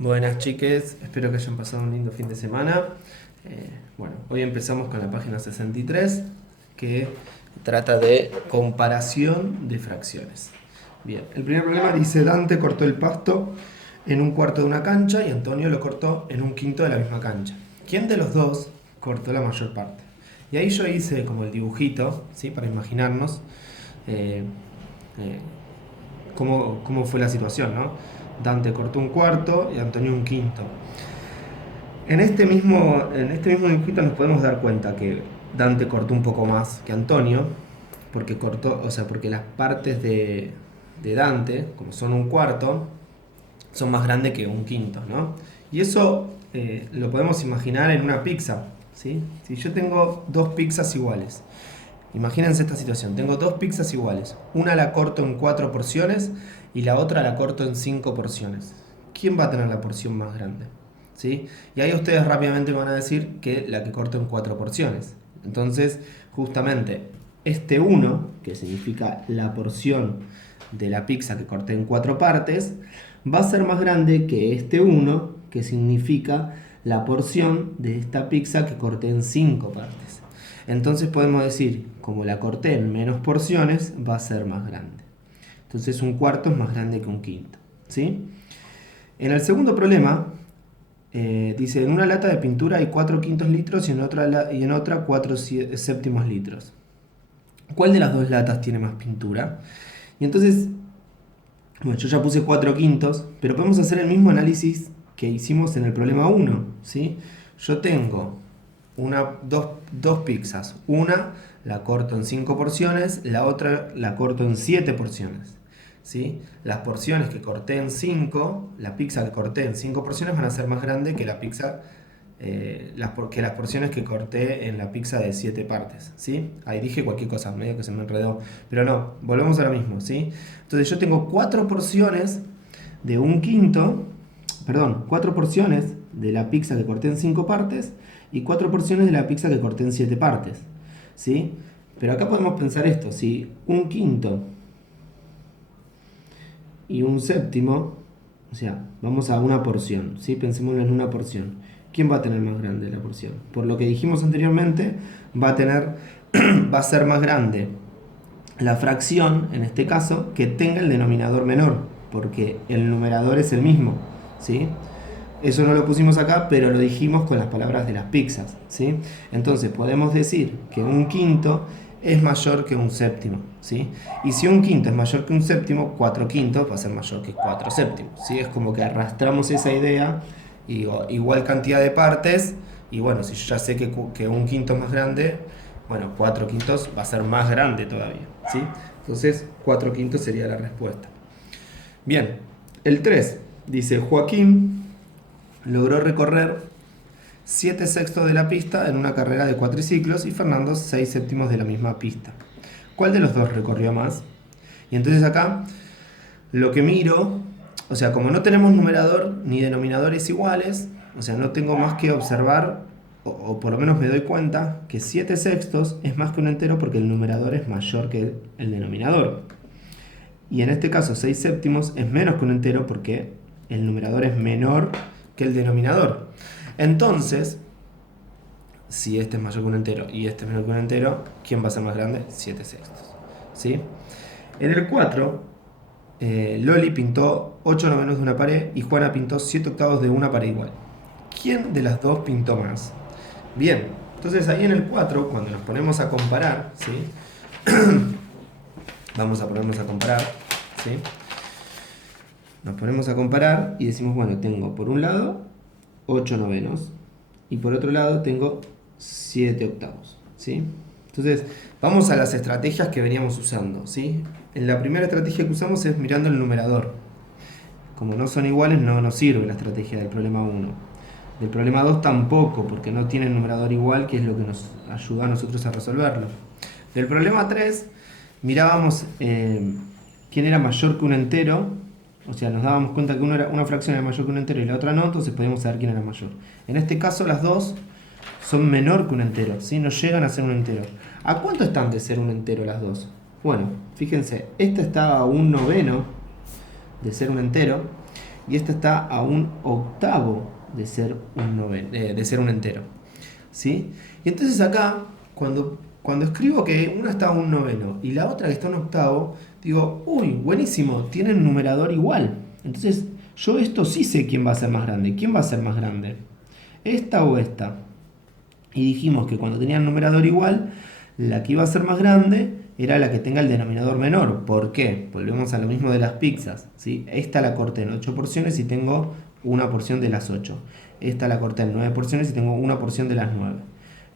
Buenas chiques, espero que hayan pasado un lindo fin de semana. Bueno, hoy empezamos con la página 63 que trata de comparación de fracciones. Bien, el primer problema dice: Dante cortó el pasto en un cuarto de una cancha y Antonio lo cortó en un quinto de la misma cancha. ¿Quién de los dos cortó la mayor parte? Y ahí yo hice como el dibujito, ¿sí? Para imaginarnos eh, eh, cómo fue la situación, ¿no? Dante cortó un cuarto y Antonio un quinto. En este mismo dibujito nos podemos dar cuenta que Dante cortó un poco más que Antonio, porque las partes de Dante, como son un cuarto, son más grandes que un quinto, ¿no? Y eso lo podemos imaginar en una pizza, ¿sí? Si yo tengo dos pizzas iguales, imagínense esta situación: tengo dos pizzas iguales, una la corto en 4 porciones y la otra la corto en 5 porciones. ¿Quién va a tener la porción más grande? ¿Sí? Y ahí ustedes rápidamente van a decir que la que corto en 4 porciones. Entonces, justamente, este 1, que significa la porción de la pizza que corté en 4 partes, va a ser más grande que este 1, que significa la porción de esta pizza que corté en 5 partes. Entonces podemos decir, como la corté en menos porciones, va a ser más grande. Entonces un cuarto es más grande que un quinto, ¿sí? En el segundo problema, dice: en una lata de pintura hay 4 quintos litros y en otra 4 séptimos litros. ¿Cuál de las dos latas tiene más pintura? Y entonces, bueno, yo ya puse 4 quintos, pero podemos hacer el mismo análisis que hicimos en el problema 1, ¿sí? Yo tengo dos pizzas. Una la corto en 5 porciones, la otra la corto en 7 porciones, ¿sí? Las porciones que corté en 5, la pizza que corté en 5 porciones van a ser más grandes que la pizza, las porciones que corté en la pizza de 7 partes, ¿sí? Ahí dije cualquier cosa, medio que se me enredó, pero no, volvemos a lo mismo, ¿sí? Entonces yo tengo 4 porciones de un quinto, perdón, 4 porciones de la pizza que corté en 5 partes y 4 porciones de la pizza que corté en 7 partes, ¿sí? Pero acá podemos pensar esto: si un quinto y un séptimo, o sea, vamos a una porción, ¿sí? Pensémoslo en una porción. ¿Quién va a tener más grande la porción? Por lo que dijimos anteriormente, va a ser más grande la fracción, en este caso, que tenga el denominador menor, porque el numerador es el mismo, ¿sí? Eso no lo pusimos acá, pero lo dijimos con las palabras de las pizzas, ¿sí? Entonces podemos decir que un quinto es mayor que un séptimo, ¿sí? Y si un quinto es mayor que un séptimo, 4 quintos va a ser mayor que 4 séptimos, ¿sí? Es como que arrastramos esa idea, y digo, igual cantidad de partes, y bueno, si yo ya sé que un quinto es más grande, bueno, 4 quintos va a ser más grande todavía, ¿sí? Entonces 4 quintos sería la respuesta. Bien, el 3 dice: Joaquín logró recorrer 7 sextos de la pista en una carrera de cuatriciclos y Fernando 6 séptimos de la misma pista. ¿Cuál de los dos recorrió más? Y entonces acá lo que miro, o sea, como no tenemos numerador ni denominadores iguales, o sea, no tengo más que observar, o por lo menos me doy cuenta que 7 sextos es más que un entero porque el numerador es mayor que el denominador. Y en este caso 6 séptimos es menos que un entero porque el numerador es menor que el denominador. Entonces, si este es mayor que un entero y este es menor que un entero, ¿quién va a ser más grande? 7 sextos, ¿sí? En el 4, Loli pintó 8 novenos de una pared y Juana pintó 7 octavos de una pared igual. ¿Quién de las dos pintó más? Bien, entonces ahí en el 4, cuando nos ponemos a comparar, ¿sí? Vamos a ponernos a comparar, ¿sí? Nos ponemos a comparar y decimos, bueno, tengo por un lado 8 novenos y por otro lado tengo 7 octavos, ¿sí? Entonces, vamos a las estrategias que veníamos usando, ¿sí? En la primera estrategia que usamos es mirando el numerador. Como no son iguales, no nos sirve la estrategia del problema 1. Del problema 2 tampoco, porque no tiene el numerador igual, que es lo que nos ayuda a nosotros a resolverlo. Del problema 3, mirábamos quién era mayor que un entero. O sea, nos dábamos cuenta que una fracción era mayor que un entero y la otra no, entonces podíamos saber quién era mayor. En este caso, las dos son menor que un entero, ¿sí? No llegan a ser un entero. ¿A cuánto están de ser un entero las dos? Bueno, fíjense, esta está a un noveno de ser un entero y esta está a un octavo de ser de ser un entero. ¿Sí? Y entonces acá, cuando escribo que una está a un noveno y la otra que está a un octavo, digo, uy, buenísimo, tienen numerador igual. Entonces, yo esto sí sé quién va a ser más grande. ¿Quién va a ser más grande? ¿Esta o esta? Y dijimos que cuando tenían numerador igual, la que iba a ser más grande era la que tenga el denominador menor. ¿Por qué? Volvemos a lo mismo de las pizzas, ¿sí? Esta la corté en 8 porciones y tengo una porción de las 8. Esta la corté en 9 porciones y tengo una porción de las 9.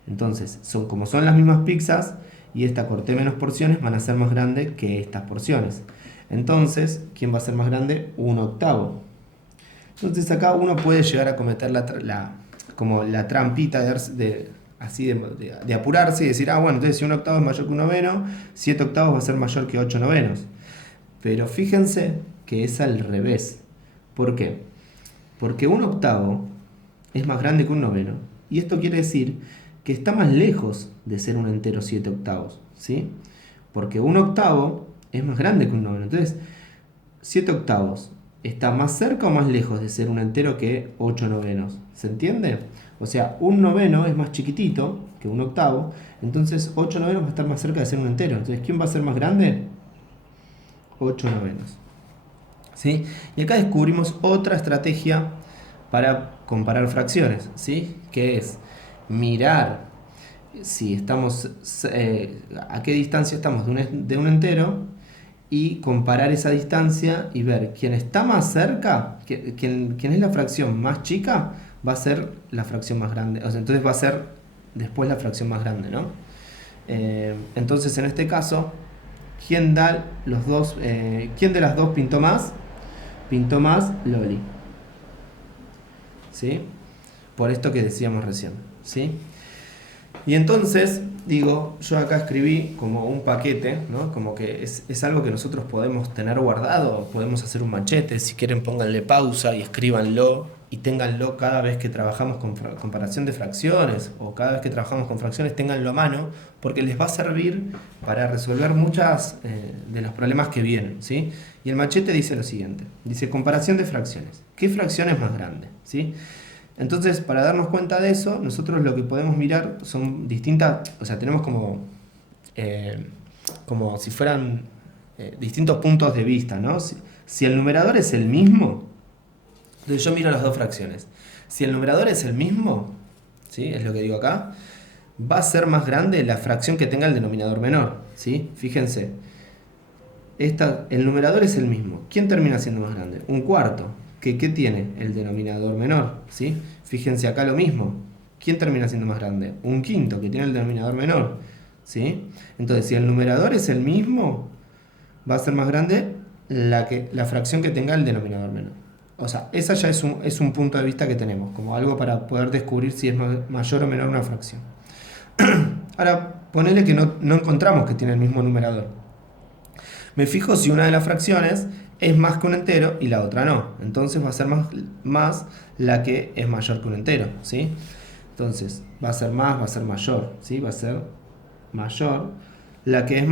Entonces, como son las mismas pizzas y esta corté menos porciones, van a ser más grandes que estas porciones. Entonces, ¿quién va a ser más grande? Un octavo. Entonces acá uno puede llegar a cometer como la trampita de apurarse y decir, ah, bueno, entonces si un octavo es mayor que un noveno, 7 octavos va a ser mayor que 8 novenos. Pero fíjense que es al revés. ¿Por qué? Porque un octavo es más grande que un noveno. Y esto quiere decir que está más lejos de ser un entero 7 octavos. ¿Sí? Porque un octavo es más grande que un noveno. Entonces, 7 octavos está más cerca o más lejos de ser un entero que 8 novenos. ¿Se entiende? O sea, un noveno es más chiquitito que un octavo. Entonces, 8 novenos va a estar más cerca de ser un entero. Entonces, ¿quién va a ser más grande? 8 novenos. ¿Sí? Y acá descubrimos otra estrategia para comparar fracciones, ¿sí? Que es mirar si estamos, a qué distancia estamos de un entero y comparar esa distancia y ver quién está más cerca, quién es la fracción más chica, va a ser la fracción más grande. O sea, entonces va a ser después la fracción más grande, ¿no? Entonces en este caso, ¿quién da los dos? ¿Quién de las dos pintó más? Pintó más Loli. ¿Sí? Por esto que decíamos recién. ¿Sí? Y entonces, digo, yo acá escribí como un paquete, ¿no? Como que es algo que nosotros podemos tener guardado, podemos hacer un machete, si quieren pónganle pausa y escríbanlo y ténganlo cada vez que trabajamos con comparación de fracciones o cada vez que trabajamos con fracciones, ténganlo a mano, porque les va a servir para resolver muchas de los problemas que vienen, ¿sí? Y el machete dice lo siguiente, dice comparación de fracciones. ¿Qué fracción es más grande? ¿Sí? Entonces, para darnos cuenta de eso, nosotros lo que podemos mirar son distintas, o sea, tenemos como si fueran distintos puntos de vista, ¿no? Si el numerador es el mismo, entonces yo miro las dos fracciones. Si el numerador es el mismo, ¿sí? Es lo que digo acá, va a ser más grande la fracción que tenga el denominador menor, ¿sí? Fíjense, el numerador es el mismo. ¿Quién termina siendo más grande? Un cuarto. ¿Qué tiene? El denominador menor, ¿sí? Fíjense acá lo mismo. ¿Quién termina siendo más grande? Un quinto, que tiene el denominador menor, ¿sí? Entonces, si el numerador es el mismo, va a ser más grande la fracción que tenga el denominador menor. O sea, esa ya es un punto de vista que tenemos, como algo para poder descubrir si es mayor o menor una fracción. Ahora, ponele que no encontramos que tiene el mismo numerador. Me fijo si una de las fracciones es más que un entero y la otra no. Entonces va a ser más la que es mayor que un entero, ¿sí? Entonces va a ser más, va a ser mayor, ¿sí? Va a ser mayor la que es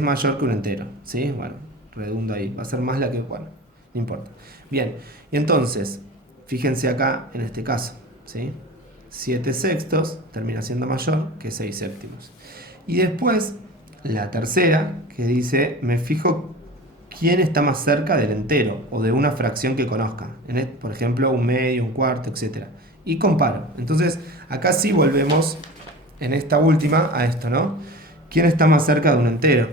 mayor que un entero, ¿sí? Bueno, redundo ahí. Va a ser más la que, bueno, no importa. Bien, y entonces, fíjense acá en este caso, ¿sí? 7 sextos termina siendo mayor que 6 séptimos. Y después, la tercera, que dice, me fijo quién está más cerca del entero o de una fracción que conozca. Por ejemplo, un medio, un cuarto, etc. Y comparo. Entonces, acá sí volvemos en esta última a esto, ¿no? ¿Quién está más cerca de un entero?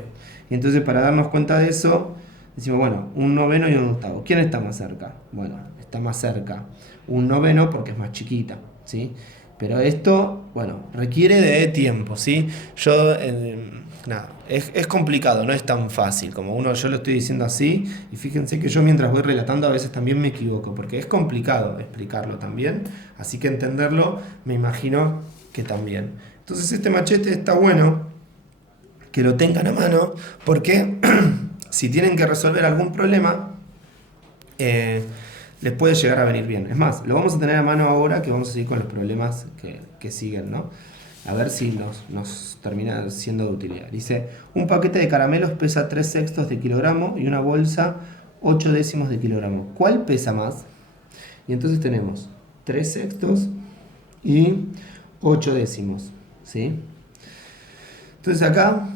Y entonces, para darnos cuenta de eso, decimos, bueno, un noveno y un octavo. ¿Quién está más cerca? Bueno, está más cerca un noveno porque es más chiquita, ¿sí? Pero esto, bueno, requiere de tiempo, ¿sí? Nada, es complicado, no es tan fácil como yo lo estoy diciendo así. Y fíjense que yo mientras voy relatando a veces también me equivoco, porque es complicado explicarlo también. Así que entenderlo, me imagino que también. Entonces este machete está bueno que lo tengan a mano, porque si tienen que resolver algún problema, les puede llegar a venir bien. Es más, lo vamos a tener a mano ahora que vamos a seguir con los problemas que siguen, ¿no? A ver si nos termina siendo de utilidad. Dice, un paquete de caramelos pesa 3 sextos de kilogramo y una bolsa 8 décimos de kilogramo. ¿Cuál pesa más? Y entonces tenemos 3 sextos y 8 décimos, ¿sí? Entonces acá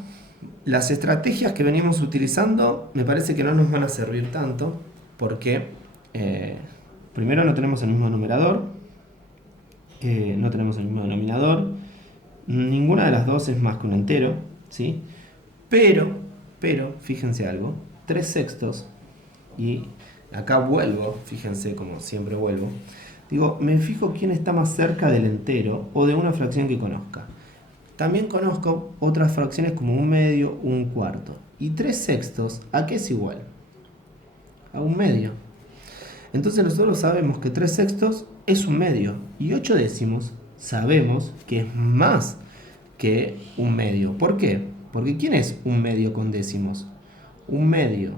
las estrategias que venimos utilizando me parece que no nos van a servir tanto porque primero no tenemos el mismo numerador, no tenemos el mismo denominador, ninguna de las dos es más que un entero, ¿sí? Pero, fíjense algo, 3 sextos, y acá vuelvo, fíjense como siempre vuelvo, digo, me fijo quién está más cerca del entero o de una fracción que conozca. También conozco otras fracciones como un medio, un cuarto. Y 3 sextos, ¿a qué es igual? A un medio. Entonces nosotros sabemos que 3 sextos es un medio. Y 8 décimos sabemos que es más que un medio. ¿Por qué? Porque ¿quién es un medio con décimos? Un medio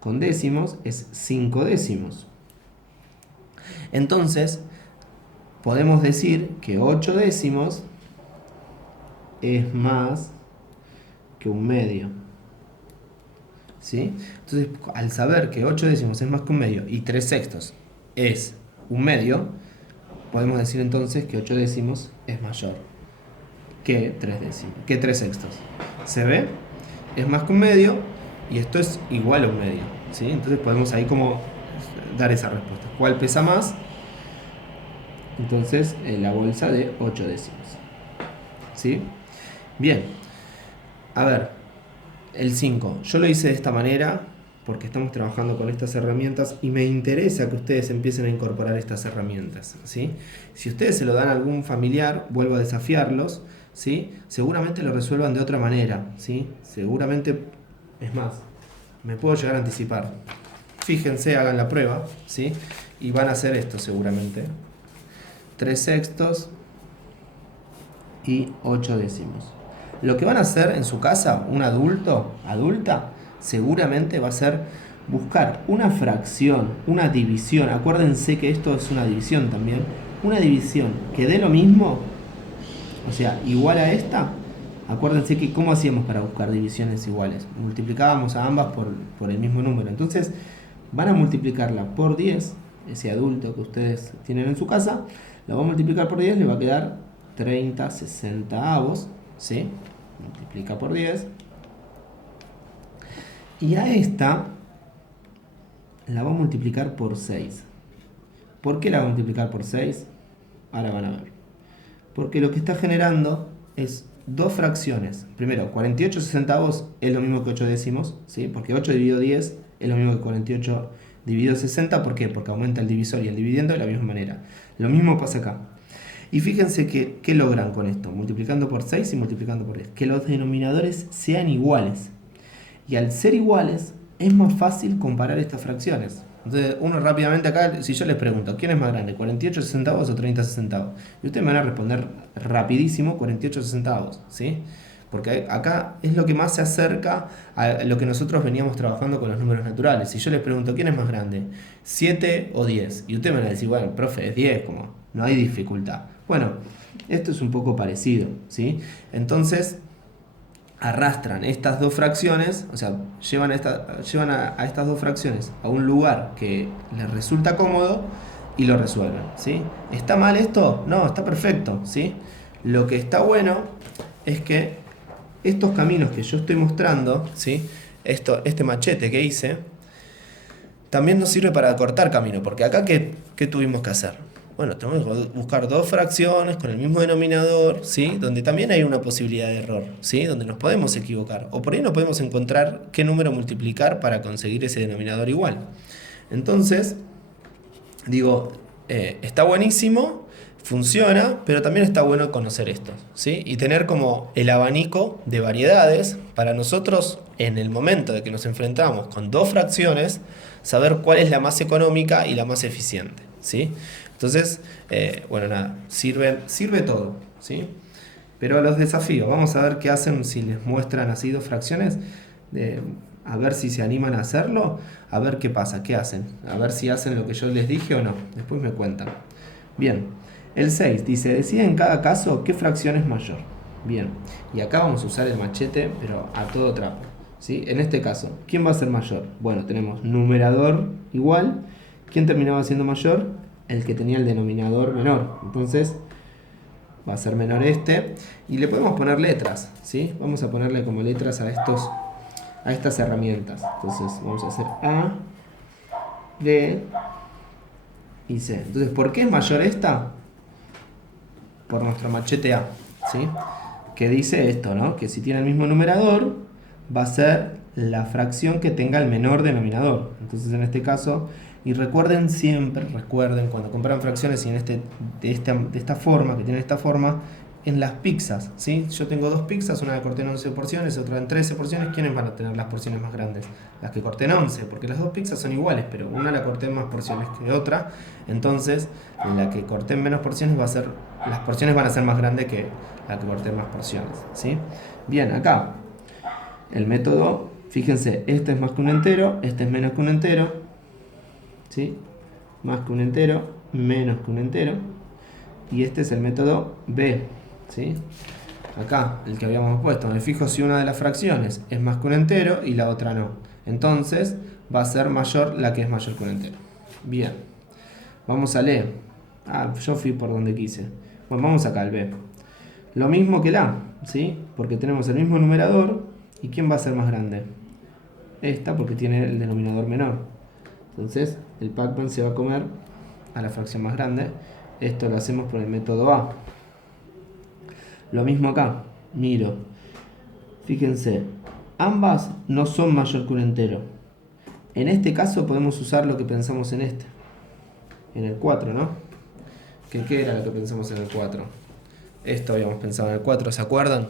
con décimos es 5 décimos. Entonces, podemos decir que 8 décimos es más que un medio. ¿Sí? Entonces, al saber que 8 décimos es más que un medio y 3 sextos es un medio, podemos decir entonces que 8 décimos es mayor que 3 décimos, que 3 sextos. ¿Se ve? Es más que un medio y esto es igual a un medio. ¿Sí? Entonces podemos ahí como dar esa respuesta. ¿Cuál pesa más? Entonces la bolsa de 8 décimos. ¿Sí? Bien, a ver, el 5. Yo lo hice de esta manera porque estamos trabajando con estas herramientas y me interesa que ustedes empiecen a incorporar estas herramientas, ¿sí? Si ustedes se lo dan a algún familiar, vuelvo a desafiarlos, ¿sí? Seguramente lo resuelvan de otra manera, ¿sí? Seguramente, es más, me puedo llegar a anticipar. Fíjense, hagan la prueba, ¿sí? Y van a hacer esto seguramente. 3 sextos y 8 décimos. Lo que van a hacer en su casa, un adulta, seguramente va a ser buscar una fracción, una división. Acuérdense que esto es una división también. Una división que dé lo mismo, o sea, igual a esta. Acuérdense que ¿cómo hacíamos para buscar divisiones iguales? Multiplicábamos a ambas por el mismo número. Entonces van a multiplicarla por 10, ese adulto que ustedes tienen en su casa, lo va a multiplicar por 10, le va a quedar 30 sesentaavos, ¿sí? Multiplica por 10. Y a esta la va a multiplicar por 6. ¿Por qué la va a multiplicar por 6? Ahora van a ver. Porque lo que está generando es dos fracciones. Primero, 48 sesentaavos es lo mismo que 8 décimos, ¿sí? Porque 8 dividido 10 es lo mismo que 48 dividido 60. ¿Por qué? Porque aumenta el divisor y el dividendo de la misma manera. Lo mismo pasa acá. Y fíjense que, ¿qué logran con esto? Multiplicando por 6 y multiplicando por 10. Que los denominadores sean iguales. Y al ser iguales, es más fácil comparar estas fracciones. Entonces, uno rápidamente acá, si yo les pregunto, ¿quién es más grande? ¿48 sesentaavos o 30 sesentaavos? Y ustedes me van a responder rapidísimo 48 sesentaavos, ¿sí? Porque acá es lo que más se acerca a lo que nosotros veníamos trabajando con los números naturales. Si yo les pregunto, ¿quién es más grande? ¿7 o 10? Y ustedes me van a decir, bueno, profe, es 10, como no hay dificultad. Bueno, esto es un poco parecido, ¿sí? Entonces, arrastran estas dos fracciones, o sea, llevan a estas dos fracciones a un lugar que les resulta cómodo y lo resuelven, ¿sí? ¿Está mal esto? No, está perfecto, ¿sí? Lo que está bueno es que estos caminos que yo estoy mostrando, ¿sí? Este machete que hice, también nos sirve para cortar camino, porque acá ¿qué tuvimos que hacer? Bueno, tenemos que buscar dos fracciones con el mismo denominador, ¿sí? Donde también hay una posibilidad de error, ¿sí? Donde nos podemos equivocar. O por ahí no podemos encontrar qué número multiplicar para conseguir ese denominador igual. Entonces, digo, está buenísimo, funciona, pero también está bueno conocer esto, ¿sí? Y tener como el abanico de variedades para nosotros, en el momento de que nos enfrentamos con dos fracciones, saber cuál es la más económica y la más eficiente, ¿sí? Entonces, bueno, nada, sirve todo, ¿sí? Pero los desafíos, vamos a ver qué hacen si les muestran así dos fracciones, a ver si se animan a hacerlo, a ver qué pasa, qué hacen, a ver si hacen lo que yo les dije o no, después me cuentan. Bien, el 6 dice, decide en cada caso qué fracción es mayor. Bien, y acá vamos a usar el machete, pero a todo trapo. ¿sí? En este caso, ¿quién va a ser mayor? Bueno, tenemos numerador igual. ¿Quién terminaba siendo mayor? El que tenía el denominador menor. Entonces va a ser menor este. Y le podemos poner letras, ¿sí? Vamos a ponerle como letras a estas herramientas. Entonces vamos a hacer A, B y C. Entonces, ¿por qué es mayor esta? Por nuestro machete A, ¿sí? Que dice esto, ¿no? Que si tiene el mismo numerador, va a ser la fracción que tenga el menor denominador. Entonces, en este caso, y recuerden siempre, cuando compran fracciones y de esta forma, que tiene esta forma, en las pizzas, ¿sí? Yo tengo dos pizzas, una que corté en 11 porciones, otra en 13 porciones. ¿Quiénes van a tener las porciones más grandes? Las que corté en 11, porque las dos pizzas son iguales, pero una la corté en más porciones que otra. Entonces, la que corté en menos porciones las porciones van a ser más grandes que la que corté en más porciones, ¿sí? Bien, acá, el método, fíjense, este es más que un entero, este es menos que un entero, ¿sí? Más que un entero, menos que un entero. Y este es el método B, ¿sí? Acá, el que habíamos puesto, me fijo si una de las fracciones es más que un entero y la otra no. Entonces va a ser mayor la que es mayor que un entero. Bien, vamos a leer. Yo fui por donde quise. Bueno, vamos acá al B. Lo mismo que el A, ¿sí? Porque tenemos el mismo numerador. ¿Y quién va a ser más grande? Esta, porque tiene el denominador menor. Entonces, el Pac-Man se va a comer a la fracción más grande. Esto lo hacemos por el método A. Lo mismo acá. Miro. Fíjense, ambas no son mayor que un entero. En este caso podemos usar lo que pensamos en este. En el 4, ¿no? ¿Qué era lo que pensamos en el 4? Esto habíamos pensado en el 4, ¿se acuerdan?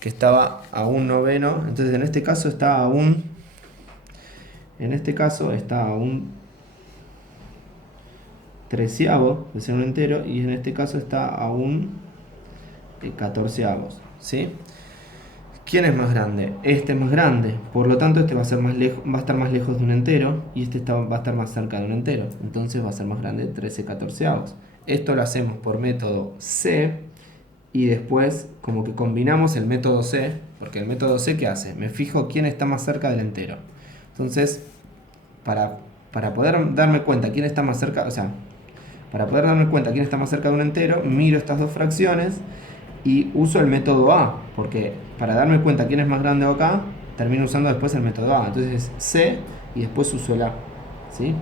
Que estaba a un noveno. Entonces en este caso está a un treceavo de ser un entero, y en este caso está a un catorceavos, ¿sí? ¿Quién es más grande? Este es más grande, por lo tanto este va a estar más lejos de un entero, y este va a estar más cerca de un entero, entonces va a ser más grande 13 catorceavos. Esto lo hacemos por método C, y después como que combinamos el método C, porque el método C, ¿qué hace? Me fijo quién está más cerca del entero. Entonces, para poder darme cuenta quién está más cerca, para poder darme cuenta quién está más cerca de un entero, miro estas dos fracciones y uso el método A, porque para darme cuenta quién es más grande acá, termino usando después el método A. Entonces es C y después uso el A, ¿sí?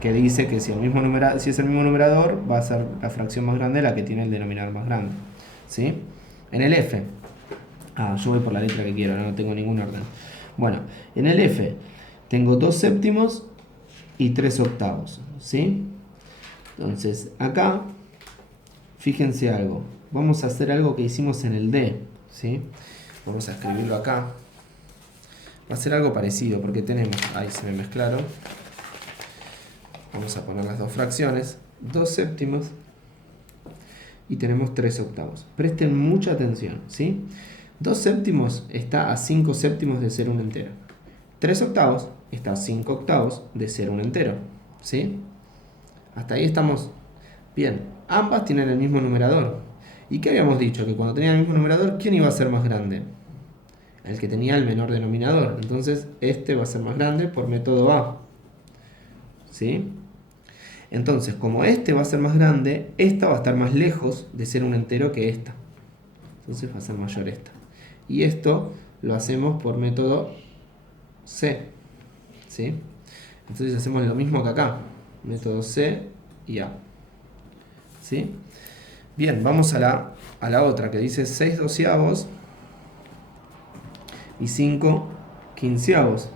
Que dice que si es el mismo numerador, va a ser la fracción más grande la que tiene el denominador más grande, ¿sí? En el F, yo voy por la letra que quiero, no tengo ningún orden. Bueno, en el F tengo 2 séptimos y 3 octavos, ¿sí? Entonces, acá, fíjense algo. Vamos a hacer algo que hicimos en el D, ¿sí? Vamos a escribirlo acá. Va a ser algo parecido, porque tenemos, ahí se me mezclaron. Vamos a poner las dos fracciones, 2 séptimos y tenemos 3 octavos. Presten mucha atención, ¿sí? 2 séptimos está a 5 séptimos de ser un entero. 3 octavos está a 5 octavos de ser un entero, ¿sí? Hasta ahí estamos bien. Ambas tienen el mismo numerador. ¿Y qué habíamos dicho? Que cuando tenían el mismo numerador, ¿quién iba a ser más grande? El que tenía el menor denominador. Entonces, este va a ser más grande por método A, ¿sí? Entonces, como este va a ser más grande, esta va a estar más lejos de ser un entero que esta. Entonces va a ser mayor esta. Y esto lo hacemos por método C, ¿sí? Entonces hacemos lo mismo que acá. Método C y A, ¿sí? Bien, vamos a la otra que dice 6 doceavos y 5 quinceavos,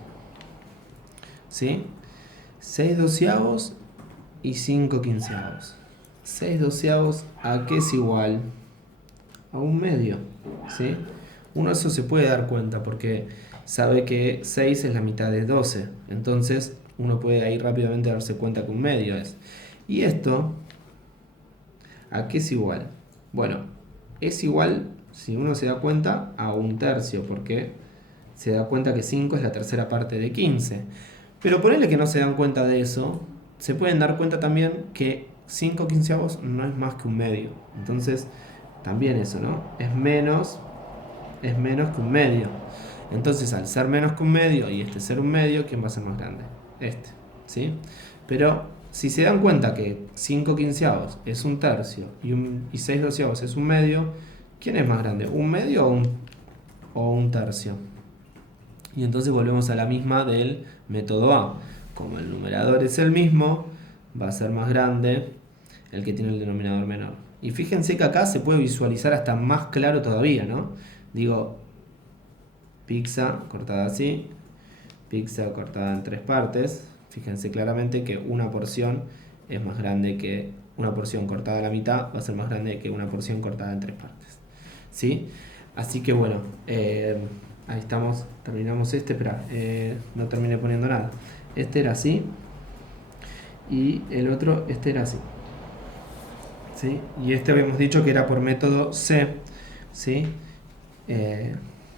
¿sí? 6 doceavos y 5 quinceavos. 6 doceavos, ¿a qué es igual? A un medio, ¿sí? Uno eso se puede dar cuenta porque sabe que 6 es la mitad de 12. Entonces uno puede ahí rápidamente darse cuenta que un medio es. Y esto, ¿a qué es igual? Bueno, es igual, si uno se da cuenta, a un tercio, porque se da cuenta que 5 es la tercera parte de 15. Pero ponele que no se dan cuenta de eso, se pueden dar cuenta también que 5 quinceavos no es más que un medio. Entonces, también eso, ¿no? Es menos que un medio. Entonces, al ser menos que un medio y este ser un medio, ¿quién va a ser más grande? Este, ¿sí? Pero si se dan cuenta que 5 quinceavos es un tercio y 6 doceavos es un medio, ¿quién es más grande? ¿Un medio o un tercio? Y entonces volvemos a la misma del método A. Como el numerador es el mismo, va a ser más grande el que tiene el denominador menor. Y fíjense que acá se puede visualizar hasta más claro todavía, ¿no? Digo, pizza cortada así, pizza cortada en 3 partes. Fíjense claramente que una porción es más grande que una porción cortada a la mitad, va a ser más grande que una porción cortada en 3 partes. ¿Sí? Así que bueno, ahí estamos, terminamos espera, no terminé poniendo nada. Este era así y el otro, este era así. ¿Sí? Y este habíamos dicho que era por método C, ¿sí?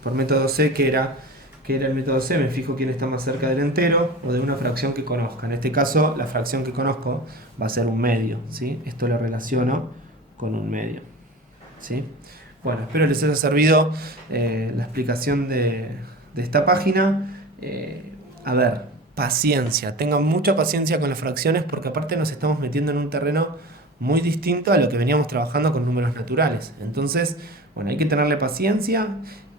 Por método C, que era el método C, me fijo quién está más cerca del entero o de una fracción que conozca. En este caso, la fracción que conozco va a ser un medio, ¿sí? Esto lo relaciono con un medio, ¿sí? Bueno, espero les haya servido la explicación de esta página. A ver, paciencia, tengan mucha paciencia con las fracciones porque aparte nos estamos metiendo en un terreno muy distinto a lo que veníamos trabajando con números naturales. Entonces, bueno, hay que tenerle paciencia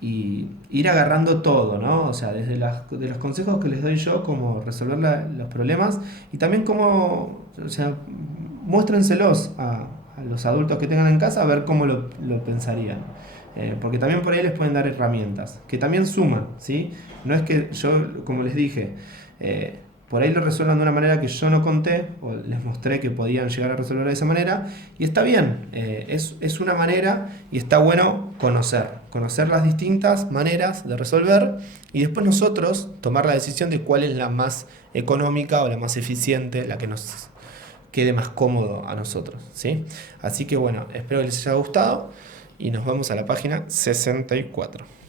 y ir agarrando todo, ¿no? O sea, desde de los consejos que les doy yo, como resolver los problemas y también como, o sea, muéstrenselos a los adultos que tengan en casa a ver cómo lo pensarían. Porque también por ahí les pueden dar herramientas que también suman, ¿sí? No es que yo, como les dije, por ahí lo resuelvan de una manera que yo no conté o les mostré que podían llegar a resolverlo de esa manera y está bien, es una manera y está bueno conocer las distintas maneras de resolver y después nosotros tomar la decisión de cuál es la más económica o la más eficiente, la que nos quede más cómodo a nosotros, ¿sí? Así que bueno, espero que les haya gustado y nos vemos a la página 64.